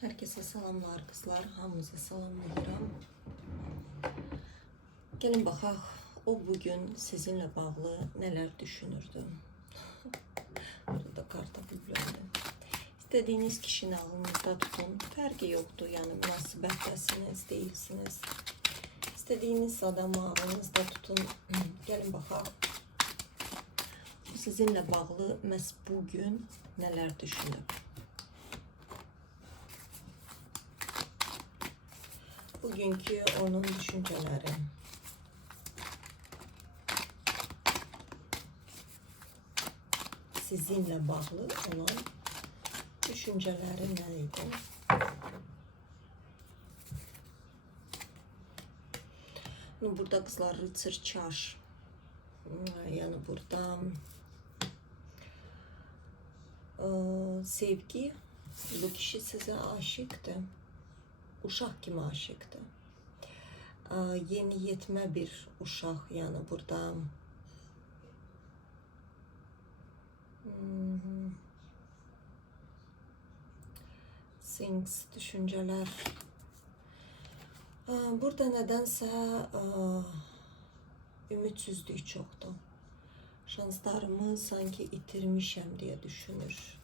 Herkese salamlar kızlar, hamınıza salamlayıram. Gelin baxaq, o bugün sizinle bağlı neler düşünürdü. Burada da karta bülbüldü. İstediğiniz kişinin ağlınızda tutun. Fərqi yoxdur, yəni münasibətdəsiniz, değilsiniz. İstediğiniz adamı ağlınızda tutun. Gelin baxaq. Sizinle bağlı məhz bugün neler düşünür. Bugünkü onun düşünceleri. Sizinle bağlı olan düşünceleri neydi? Burada kızlar Rıtsır Çar. Yani burada sevgi, bu kişi size aşıktı. Uşaq kimi aşıqdır. Yeni yetmə bir uşaq, yəni burada things, düşüncələr. Burada nədənsə ümidsizlik çoxdur. Şanslarımı sanki itirmişəm deyə düşünür.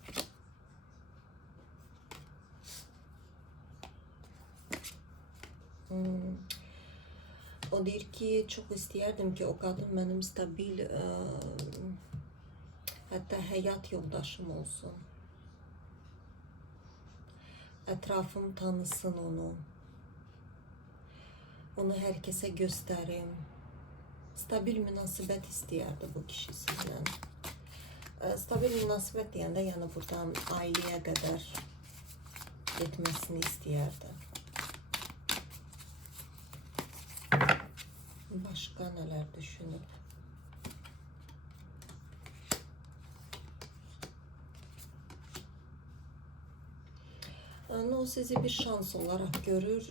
O deyir ki, çok istəyərdim ki, o kadın benim stabil, hatta həyat yoldaşım olsun. Etrafım tanısın onu. Onu herkese gösterim. Stabil münasibət istəyərdi bu kişi sizlə. Stabil münasibət deyəndə, yəni buradan ailəyə qədər getməsini istəyərdi. Başka neler düşünüp? O sizi bir şans olarak görür.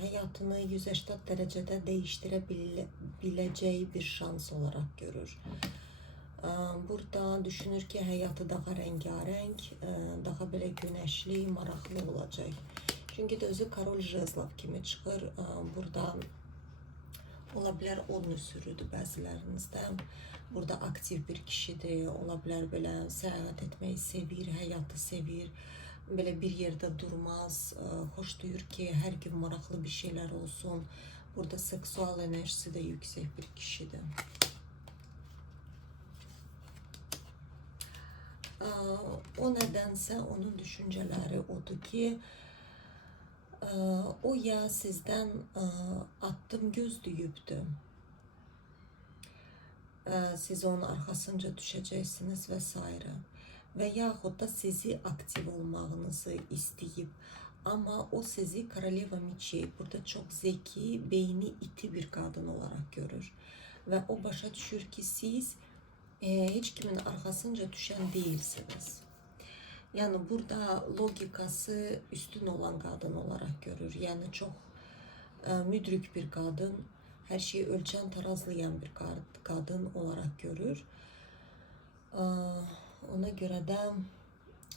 Hayatını 180 derecede değiştirebileceği bir şans olarak görür. Burada düşünür ki hayatı daha rengarenk, daha böyle güneşli, maraqlı olacak. Çünkü de özü Karol Jezlov kimi çıxır. Burada ola bilər o nüsürüdür bəzilərinizdə. Burada aktiv bir kişidir. Ola bilər belə səyahət etməyi sevir, həyatı sevir. Belə bir yerdə durmaz. Xoş duyur ki, hər gün maraqlı bir şeylər olsun. Burada seksual enerjisi də yüksək bir kişidir. O nədənsə onun düşüncələri odur ki, o ya sizden attım gözlüyübdü. Siz onun arkasınca düşeceksiniz vesaire. Ve yahut da sizi aktif olmağınızı isteyip ama o sizi Koroleva Miçi burada çok zeki, beyni iti bir kadın olarak görür. Ve o başa düşür ki siz hiç kimin arkasınca düşen değilsiniz. Yani burada logikası üstün olan kadın olarak görür. Yani çok müdrik bir kadın, her şeyi ölçen tarazlayan bir kadın olarak görür. Ona göre de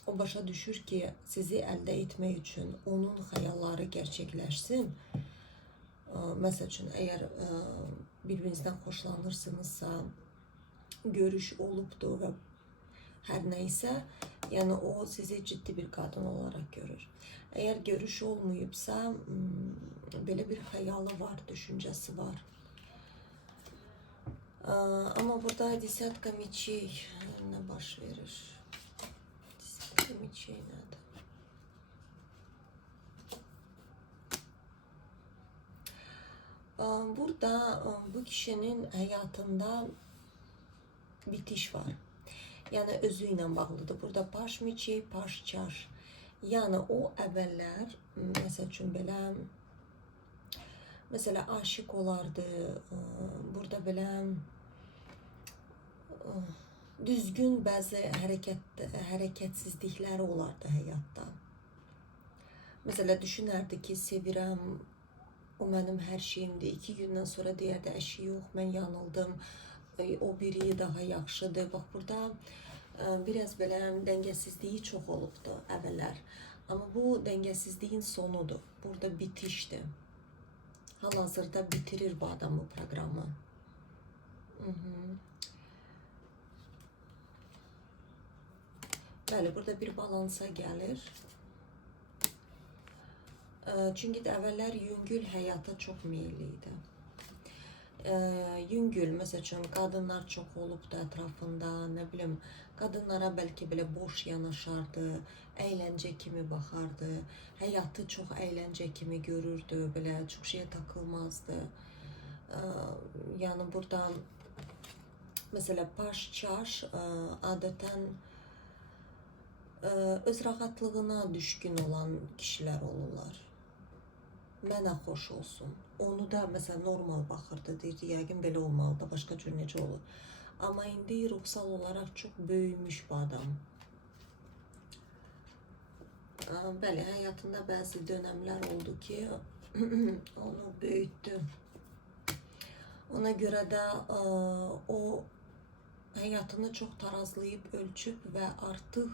o başa düşür ki sizi elde etmek için onun hayalları gerçekleşsin. Mesela için eğer birbirinizden hoşlanırsınızsa, görüş olubdu ve her neyse, yani o sizi ciddi bir kadın olarak görür. Eğer görüş olmayıpsa böyle bir hayalı var, düşüncesi var. Ama burada Desetka Miçi ne baş verir? Desetka Miçi nerede? Burada bu kişinin hayatında bitiş var. Yani özüyle bağlıdır. Burada paş miçi, paş çar. Yani o əvvəllər, məsəl üçün belə, mesela aşık olardı. Burada belə düzgün bəzi hərəkətsizlikləri olardı həyatda. Mesela düşünərdi ki, sevirəm, o mənim hər şeyimdir. 2 gündən sonra deyərdi, əşi yox, mən yanıldım. O biri daha yaxşıdır. Bax burada biraz belə dəngesizliyi çox olubdu əvvəllər. Ama bu dengesizliğin sonudur. Burada bitişti. Hal-hazırda bitirir bu adam bu programı. Hı hı. Bəli, burada bir balansa gəlir. Çünki də əvvəllər yüngül həyata çox meyilli idi. Yüngül, məsəl üçün, qadınlar çox olubdu ətrafında, nə bilim, qadınlara bəlkə belə boş yanaşardı, əyləncə kimi baxardı, həyatı çox əyləncə kimi görürdü, belə çox şeyə takılmazdı. Yəni burada, məsələ, baş çaş adətən öz rahatlığına düşkün olan kişilər olurlar. Mənə xoş olsun. Onu da məsələn normal baxırdı, deyirdi, yəqin belə olmalıdır, başqa cür necə olur. Amma indi ruhsal olaraq çox böyümüş bu adam. Bəli, həyatında bəzi dönəmlər oldu ki, onu böyütdü. Ona görə də o həyatını çox tarazlayıb, ölçüb və artıq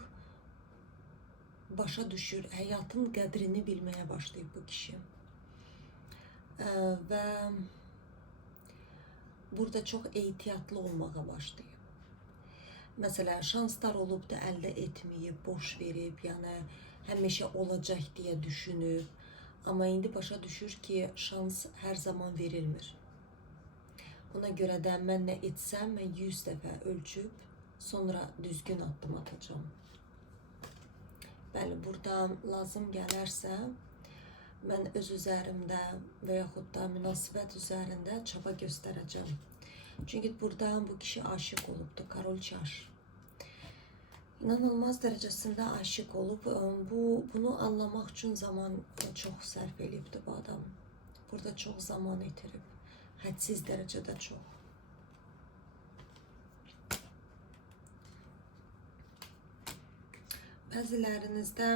başa düşür, həyatın qədrini bilməyə başlayıb bu kişi. Və burada çox ehtiyatlı olmağa başlayıb. Məsələn, şanslar olub da əldə etməyib, boş verib, yəni həmişə olacaq deyə düşünüb. Amma indi başa düşür ki, şans hər zaman verilmir. Ona görə də mən nə etsəm, mən 100 dəfə ölçüb, sonra düzgün addım atacağım. Bəli, burada lazım gələrsə, mən öz üzərimdə və yaxud da münasibət üzərində çaba göstərəcəm. Çünki burada bu kişi aşıq olubdu, Karol Çaş. İnanılmaz dərəcəsində aşıq olub. Bunu anlamaq üçün zaman çox sərf edibdi bu adam. Burada çox zaman itirib. Hədsiz dərəcədə çox. Bəzilərinizdə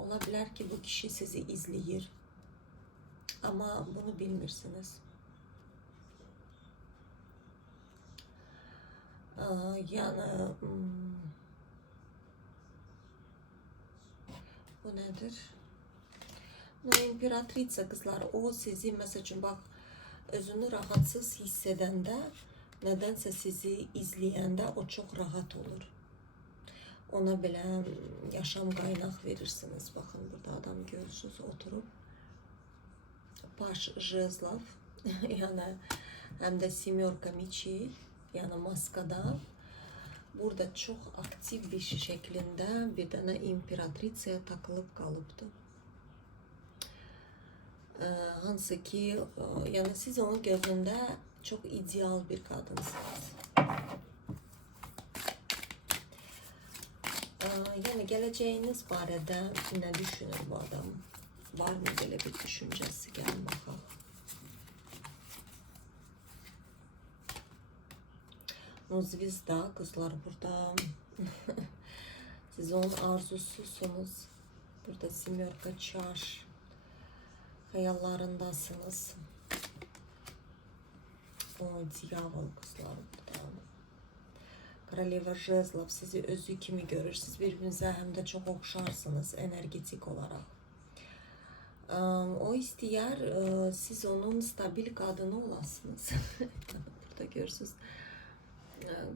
ola bilər ki, bu kişi sizi izləyir. Amma bunu bilmirsiniz. Yəni, bu nədir? İmperatriça qızlar, o sizi, məsəl üçün, bax, özünü rahatsız hiss edəndə, nədənsə sizi izləyəndə o çox rahat olur. Ona belə yaşam qaynaq verirsiniz. Baxın, burada adam görürsünüz, oturub. Baş jezlov, yəni həm də semyorka miçi, yəni maskada. Burada çox aktiv bir şəklində bir dənə imperatritsaya takılıb qalıbdı. Hansı ki, yəni siz onun gözündə çox ideal bir qadınsınız. Yəni gələcəyiniz barədə nə düşünür bu adam? Varmı belə bir düşüncəsi? Gəlin baxaq. Zvezda qızlar burada. Siz onun arzususunuz. Burada semyorka çaş. Xəyallarındasınız. O diyavol qızlar burada. Kraliva jezlov sizi özü kimi görür. Siz bir-birinizə həm də çox oxşarsınız energetik olaraq. O istəyər, siz onun stabil qadını olasınız. Burada görürsünüz,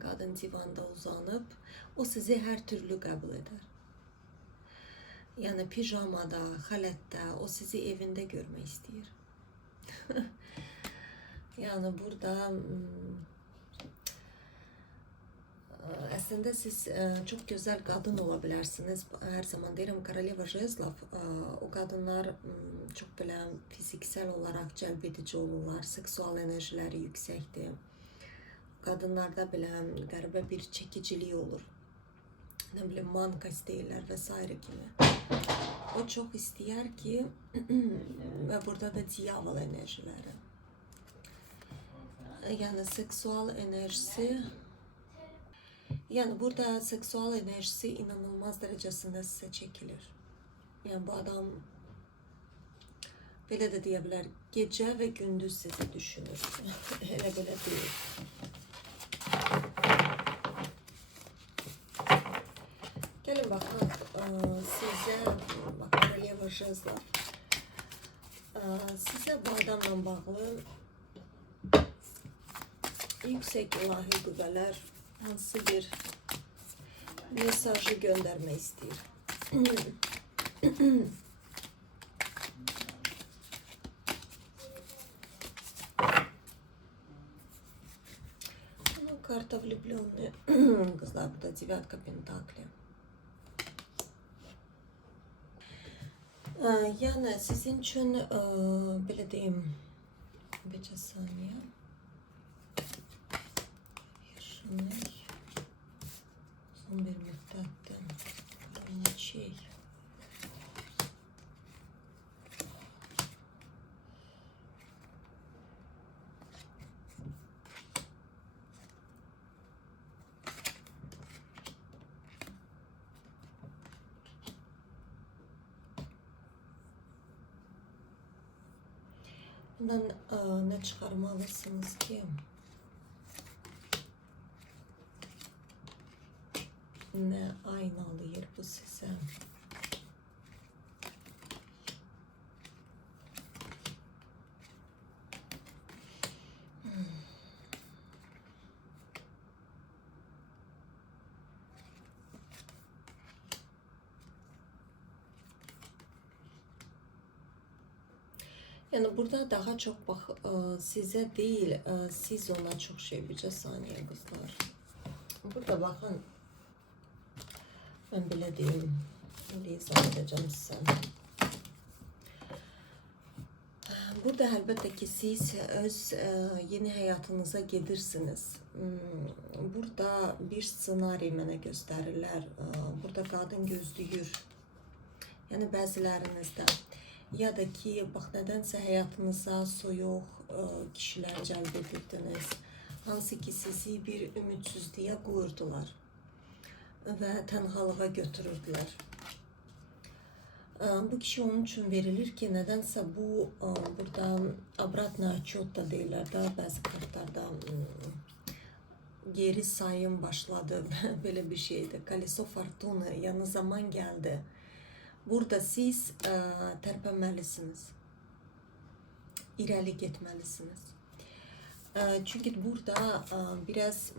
qadın divanda uzanıb, o sizi hər türlü qəbul edər. Yəni pijamada, xələtdə, o sizi evində görmək istəyir. Yəni burada əslində siz çox gözəl qadın ola bilərsiniz. Hər zaman deyirəm, Kraliva jezlov, o qadınlar çox belə fiziksel olaraq cəlb edici olurlar, seksual enerjiləri yüksəkdir. Qadınlarda belə qəribə bir çəkicilik olur. Nə bilim, mankas deyirlər və s. kimi. O çox istəyər ki, və burada da diyavol enerjiləri. Yəni seksual enerjisi, yəni burada seksual enerjisi inanılmaz dərəcəsində sizə çəkilir. Yəni bu adam belə də deyə bilər, gecə və gündüz sizi düşünür. Elə belə deyil. Gəlin baxaq, sizə, bax, jezlar. Sizə bu adamla bağlı yüksək ilahi qüvvələr hansı bir mesajı göndərmək istəyir. Карта влюбленные. Kızlar burada девятка пентаклей. Yani sizin için belə deyim, bir saniye. Yaşamak son bir müddətdə çey. Bundan ne çıkarmalısınız ki? Ne aynalıyır bu size? Yani burada daha çok bak size değil, siz ona çok şey bir saniye kızlar. Burada bakın, ben bile diyeyim, izah edeceğim size. Burada elbette ki siz öz yeni hayatınıza gelirsiniz. Burada bir ssenari mənə göstərirlər. Burada qadın gözləyir. Yəni bəzilərinizdə ya da ki, bax nədənsə həyatınıza soyuq kişilər cəlb edirdiniz. Hansı ki sizi bir ümidsizliyə qoyurdular və tənhalığa götürürdülər. Bu kişi onun için verilir ki nedense bu burada обратный отчет da deyirlər də bəzi kartlarda geri sayım başladı böyle bir şeydi. Kaleso Fortuna, yani zaman geldi. Burada siz tərpənməlisiniz. İrəli getməlisiniz. Çünkü burada biraz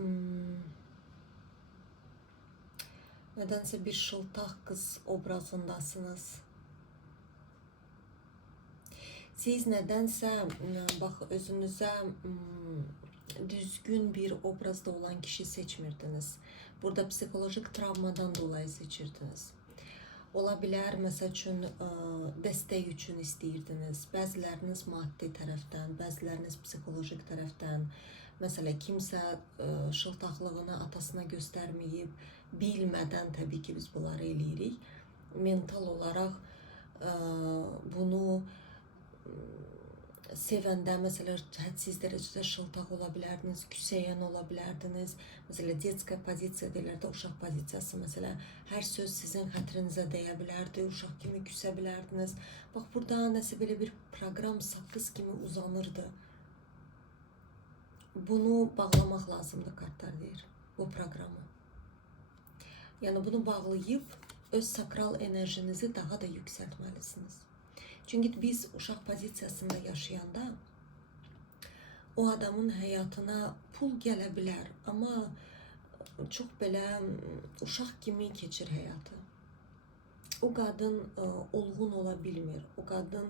nedense bir şıltaq kız obrazındasınız. Siz nedense bak özünüze düzgün bir obrazda olan kişi seçmirdiniz. Burada psikolojik travmadan dolayı seçirdiniz. Olabilir, mesela üçün dəstək üçün istəyirdiniz. Bəziləriniz maddi tərəfdən, bəziləriniz psikolojik tərəfdən. Mesela kimsə şıltaqlığını atasına göstərməyib, bilmədən təbii ki biz bunları eləyirik. Mental olaraq bunu sevəndə mesela hədsiz dərəcədə şıltaq ola bilərdiniz, küsəyən ola bilərdiniz. Mesela detskaya pozitsiya deyirlər də, uşaq pozisiyası. Mesela hər söz sizin xətrinizə dəyə bilərdi, uşaq kimi küsə bilərdiniz. Bax burada nəsə belə bir proqram saqqız kimi uzanırdı. Bunu bağlamaq lazımdır, kartlar deyir, bu proqramı. Yəni bunu bağlayıb öz sakral enerjinizi daha da yüksəltməlisiniz. Çünkü biz uşaq pozisiyasında yaşayanda o adamın həyatına pul gələ bilər, amma çox belə uşaq kimi keçir həyatı. O qadın olğun ola bilmir, o qadın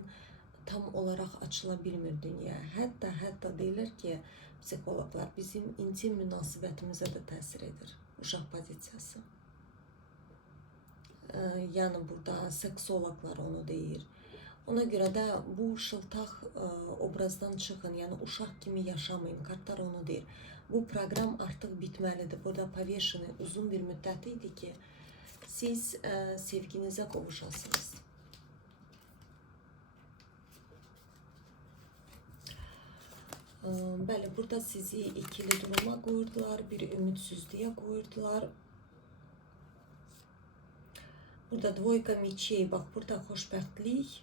tam olarak açıla bilmir dünyaya. Hətta deyirlər ki, psikologlar bizim intim münasibətimizə də təsir edir uşaq pozisiyası. Yəni burada seksologlar onu deyir. Ona görə də bu şıltaq obrazdan çıxın, yəni uşaq kimi yaşamayın. Kartlar onu deyir. Bu proqram artıq bitməlidir. Burada повешенный uzun bir müddət idi ki, siz sevginizə qovuşasınız. Bəli, burada sizi ikili duruma qoyurdular, bir ümidsizliyə qoyurdular. Burada dvoyka meçey, bax burada xoşbəxtlik.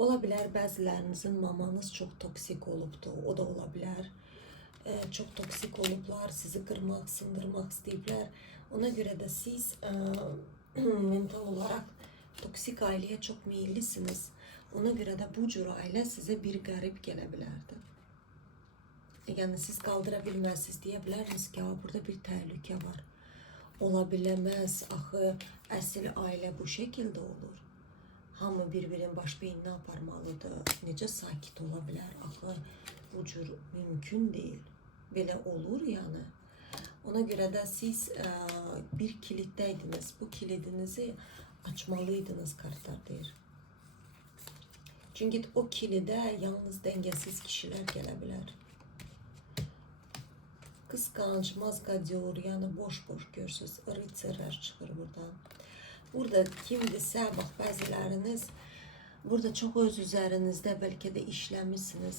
Ola bilər bəzilərinizin mamanız çox toksik olubdu, o da ola bilər. Çok toksik olublar, sizi qırmaq, sındırmaq istəyiblər. Ona görə də siz mental olarak toksik aileye çok meyillisiniz. Ona göre de bu cür aile size bir garip gelebilirdi. Yani siz kaldırabilmezsiniz, diyebilirsiniz ki burada bir tehlike var. Olabilemez, axı əsl aile bu şekilde olur. Hamı bir-birinin baş beyninə aparmalıdır. Necə sakit ola bilər? Axı bu cür mümkün değil. Belə olur yani. Ona göre de siz bir kilitdeydiniz. Bu kilidinizi açmalıydınız, kartlar deyir. Çünkü o kilide yalnız dengesiz kişiler gelebilir. Kıskanç, mazgadyor, yani boş görürsünüz. Rıtsırlar çıxır buradan. Burada kimdirsə, bax, bəziləriniz burada çox öz üzərinizdə bəlkə də işləmişsiniz.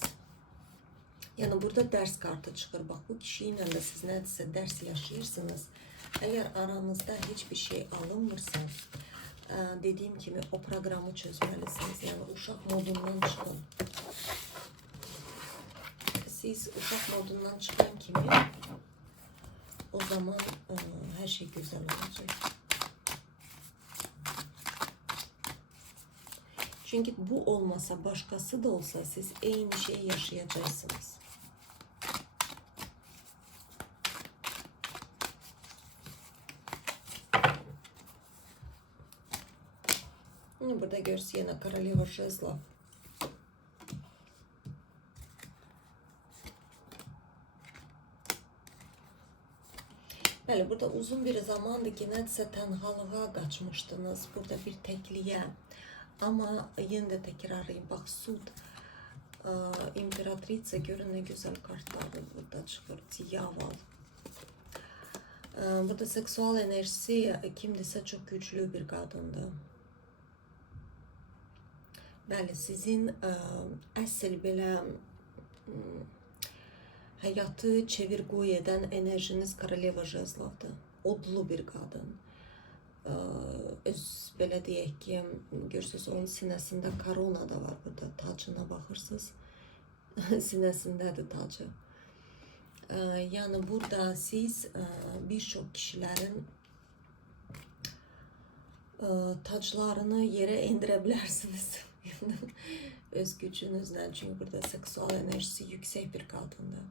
Yəni burada dərs kartı çıxır. Bax, bu kişi ilə də siz nədirsə dərs yaşayırsınız. Əgər aranızda heç bir şey alınmırsa, dediyim kimi o proqramı çözməlisiniz. Yəni uşaq modundan çıxın. Siz uşaq modundan çıxan kimi o zaman hər şey gözəl olacaq. Çünkü bu olmasa, başkası da olsa siz aynı şeyi yaşayacaksınız. Burada görürsünüz yine Koroleva Jezlov. Bəli, burada uzun bir zamandır ki, nədirsə tənhalığa qaçmışdınız. Burada bir təkliyə. Ama yine de tekrarlayayım. Bak, Sud, İmperatriça, görün ne güzel kartlar burada çıxır. Diyavol. Burada seksual enerjisi kimdirsə çok güçlü bir qadındır. Bəli, sizin əsl belə həyatı çevir-qoy edən enerjiniz Koroleva Jezlov'dur. Odlu bir qadın. Öz belə deyək ki, görürsünüz onun sinəsində korona da var burada. Tacına baxırsınız. Sinəsindədir tacı. Yəni burada siz bir çox kişilərin taclarını yerə endirə bilərsiniz. Öz gücünüzlə. Çünki burada seksual enerjisi yüksək bir qadındır.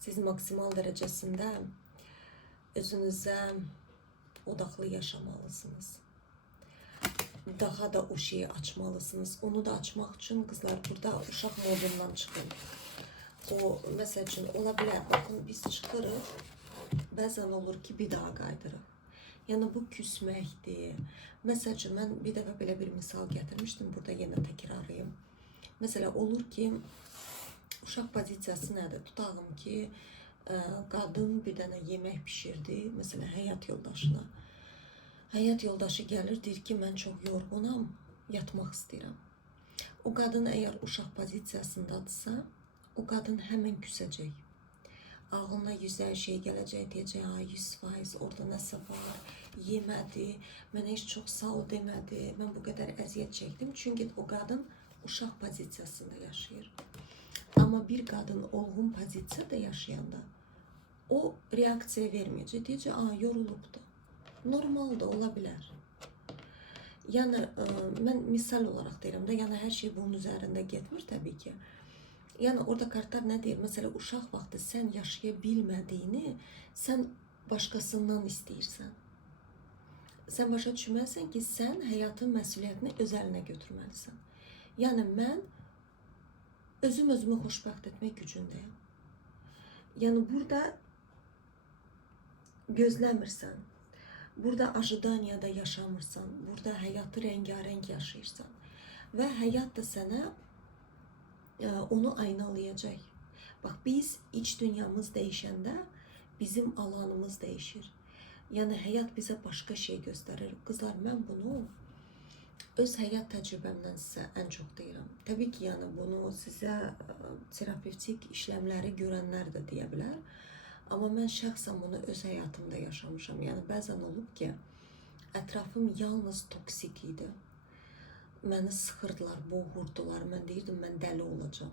Siz maksimal dərəcəsində özünüzə odaklı yaşamalısınız. Daha da o şeyi açmalısınız. Onu da açmak için kızlar burada uşaq modundan çıxın. O mesela için olabilir. Bakın biz çıxırıq. Bəzən olur ki bir daha qaydırıq. Yani bu küsməkdir. Mesela için ben bir dəfə belə bir misal gətirmişdim. Burada yenə təkrarlayayım. Mesela olur ki uşaq pozisiyası nədir? Tutağım ki qadın bir dənə yemək pişirdi. Mesela həyat yoldaşına. Həyat yoldaşı gəlir, deyir ki, mən çox yorğunam, yatmaq istəyirəm. O qadın əgər uşaq pozisiyasındadırsa, o qadın həmən küsəcək. Ağlına yüzlər şey gələcək, deyəcək, 100%, orada nəsə var, yemədi, mənə heç çox sağ ol demədi, mən bu qədər əziyyət çəkdim. Çünki o qadın uşaq pozisiyasında yaşayır. Amma bir qadın olğun pozisiyada yaşayanda, o reaksiya verməyəcək, deyəcək, yorulubdur. Normal da olabilir. Yani ben misal olarak derim de, yani her şey bunun üzerinde getmir tabii ki. Yani orada kartlar ne deyir? Mesela uşaq vaxtı sen yaşayabilmediğini sen başkasından istəyirsən. Sen başa düşməlisən ki, sen həyatın məsuliyyətini öz əlinə götürməlisən. Yani mən özümü xoşbəxt etmək gücündəyim. Yani burada gözləmirsən. Burada ajidaniyada yaşamırsan, burada həyatı rəngarəng yaşayırsan və həyat da sənə onu aynalayacaq. Bax, biz iç dünyamız dəyişəndə bizim alanımız dəyişir. Yəni həyat bizə başqa şey göstərir. Qızlar, mən bunu öz həyat təcrübəmdən sizə ən çox deyirəm. Təbii ki, yəni bunu sizə terapevtik işləmləri görənlər də deyə bilər. Amma mən şəxsən bunu öz həyatımda yaşamışam. Yəni bəzən olub ki, ətrafım yalnız toksik idi. Məni sıxırdılar, boğurdular. Mən deyirdim, mən dəli olacağım.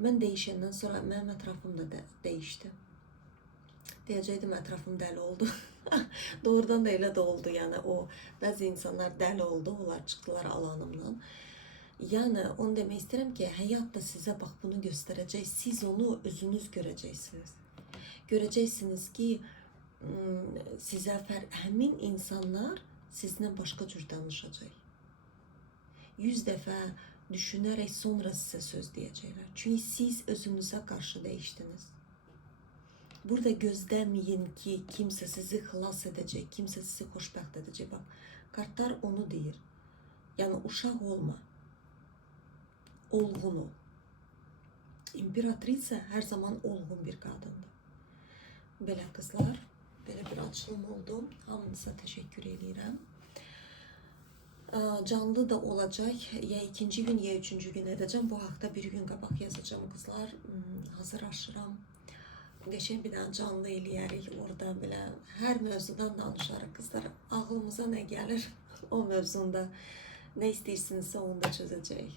Mən dəyişəndən sonra mənim ətrafım da dəyişdi. Deyəcəkdim ətrafım dəli oldu. Doğrudan da elə də oldu. Yəni o bəzi insanlar dəli oldu, onlar çıxdılar alanımdan. Yəni onu demək istəyirəm ki, həyat da sizə bax bunu göstərəcək. Siz onu özünüz görəcəksiniz. Görəcəksiniz ki, sizə həmin insanlar sizinlə başqa cür danışacaq. 100 dəfə düşünərək sonra sizə söz deyəcəklər. Çünki siz özünüzə qarşı dəyişdiniz. Burada gözləməyin ki, kimsə sizi xilas edəcək, kimsə sizi xoşbəxt edəcək. Bax, kartlar onu deyir. Yəni uşaq olma. Olğun ol. İmperatrisə hər zaman olğun bir qadındır. Belə qızlar, belə bir açılım oldu. Hamınıza təşəkkür edirəm. Canlı da olacaq. Ya ikinci gün, ya üçüncü gün edəcəm. Bu haqda bir gün qabaq yazacağım qızlar. Hazırlaşıram. Qəşəng bir dənə canlı eləyərik. Orada belə hər mövzudan danışarıq qızlar. Ağlımıza nə gəlir o mövzunda. Nə istəyirsinizsə onu da çözəcəyik.